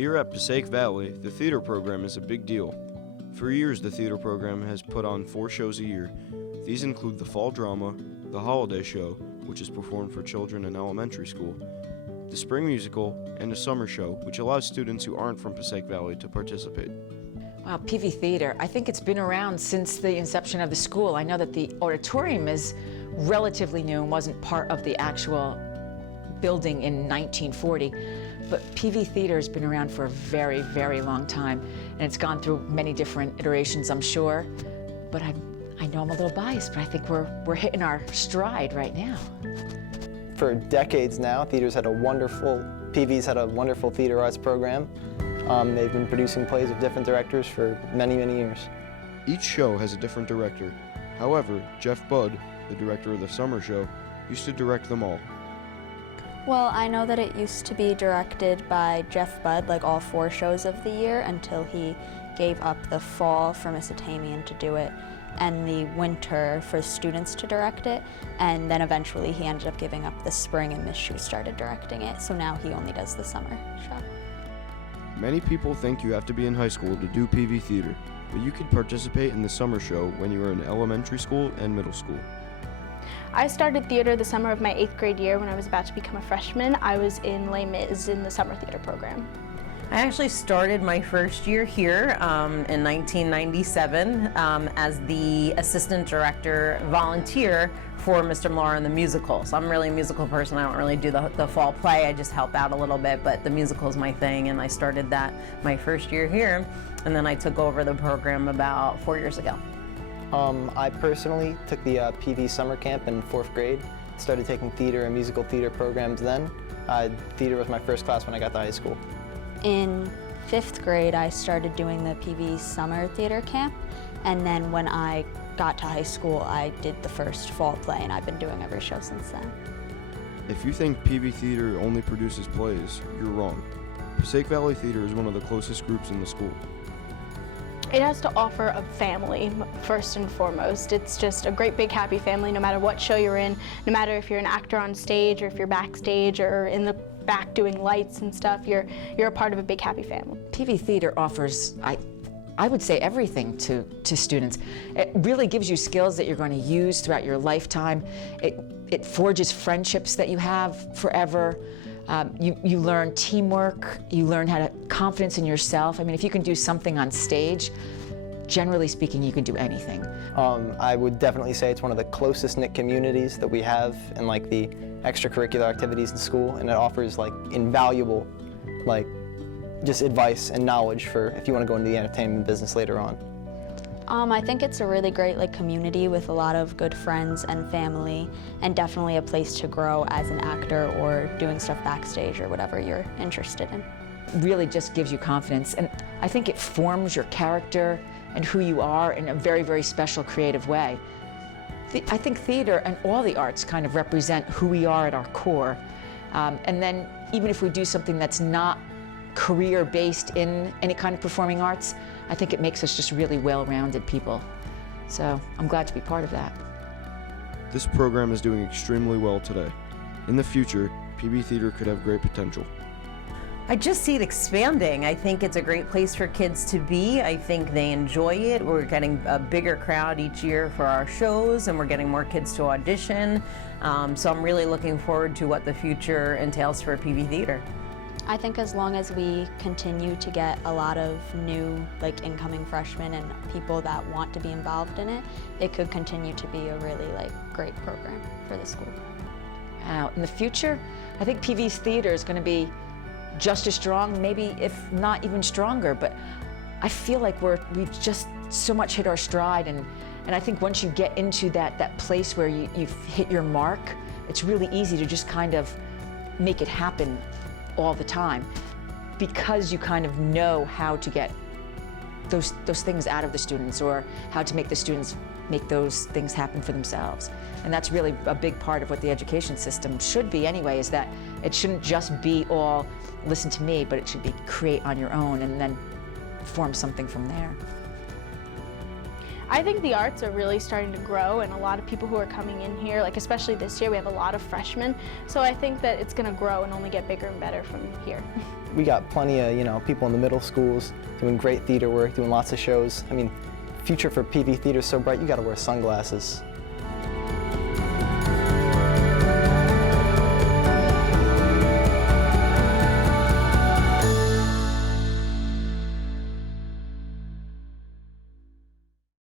Here at Passaic Valley, the theater program is a big deal. For years, the theater program has put on 4 shows a year. These include the fall drama, the holiday show, which is performed for children in elementary school, the spring musical, and the summer show, which allows students who aren't from Passaic Valley to participate. Wow, PV Theater, I think it's been around since the inception of the school. I know that the auditorium is relatively new and wasn't part of the actual building in 1940, but PV Theater has been around for a very, very long time, and it's gone through many different iterations, I'm sure, but I know I'm a little biased, but I think we're hitting our stride right now. For decades now, PV's had a wonderful theater arts program. They've been producing plays with different directors for many, many years. Each show has a different director. However, Jeff Budd, the director of the summer show, used to direct them all. Well, I know that it used to be directed by Jeff Budd, like all 4 shows of the year, until he gave up the fall for Miss Atamian to do it, and the winter for students to direct it, and then eventually he ended up giving up the spring and Miss Shu started directing it, so now he only does the summer show. Many people think you have to be in high school to do PV Theater, but you can participate in the summer show when you are in elementary school and middle school. I started theater the summer of my 8th grade year when I was about to become a freshman. I was in Les Mis in the summer theater program. I actually started my first year here in 1997 as the assistant director volunteer for Mr. Miller in the musical. So I'm really a musical person. I don't really do the fall play. I just help out a little bit, but the musical is my thing, and I started that my first year here, and then I took over the program about 4 years ago. I personally took the PV summer camp in 4th grade, started taking theater and musical theater programs then. Theater was my first class when I got to high school. In 5th grade, I started doing the PV summer theater camp, and then when I got to high school, I did the first fall play, and I've been doing every show since then. If you think PV Theater only produces plays, you're wrong. Passaic Valley Theater is one of the closest groups in the school. It has to offer a family, first and foremost. It's just a great big happy family no matter what show you're in, no matter if you're an actor on stage or if you're backstage or in the back doing lights and stuff, you're a part of a big happy family. PV Theater offers, I would say, everything to students. It really gives you skills that you're going to use throughout your lifetime. It forges friendships that you have forever. You learn teamwork, you learn how to confidence in yourself. I mean, if you can do something on stage, generally speaking, you can do anything. I would definitely say it's one of the closest knit communities that we have in like the extracurricular activities in school, and it offers like invaluable just advice and knowledge for if you want to go into the entertainment business later on. I think it's a really great community with a lot of good friends and family, and definitely a place to grow as an actor or doing stuff backstage or whatever you're interested in. Really just gives you confidence, and I think it forms your character and who you are in a very, very special, creative way. I think theater and all the arts kind of represent who we are at our core, and then even if we do something that's not career-based in any kind of performing arts, I think it makes us just really well-rounded people. So I'm glad to be part of that. This program is doing extremely well today. In the future, PV Theater could have great potential. I just see it expanding. I think it's a great place for kids to be. I think they enjoy it. We're getting a bigger crowd each year for our shows, and we're getting more kids to audition. So I'm really looking forward to what the future entails for PV Theater. I think as long as we continue to get a lot of new incoming freshmen and people that want to be involved in it, it could continue to be a really great program for the school. In the future, I think PV's theater is going to be just as strong, maybe if not even stronger, but I feel like we've just so much hit our stride, and I think once you get into that place where you've hit your mark, it's really easy to just kind of make it happen all the time, because you kind of know how to get those things out of the students, or how to make the students make those things happen for themselves. And that's really a big part of what the education system should be anyway, is that it shouldn't just be all listen to me, but it should be create on your own and then form something from there. I think the arts are really starting to grow, and a lot of people who are coming in here, like especially this year, we have a lot of freshmen. So I think that it's going to grow and only get bigger and better from here. We got plenty of, people in the middle schools doing great theater work, doing lots of shows. I mean, future for PV Theater is so bright, you got to wear sunglasses.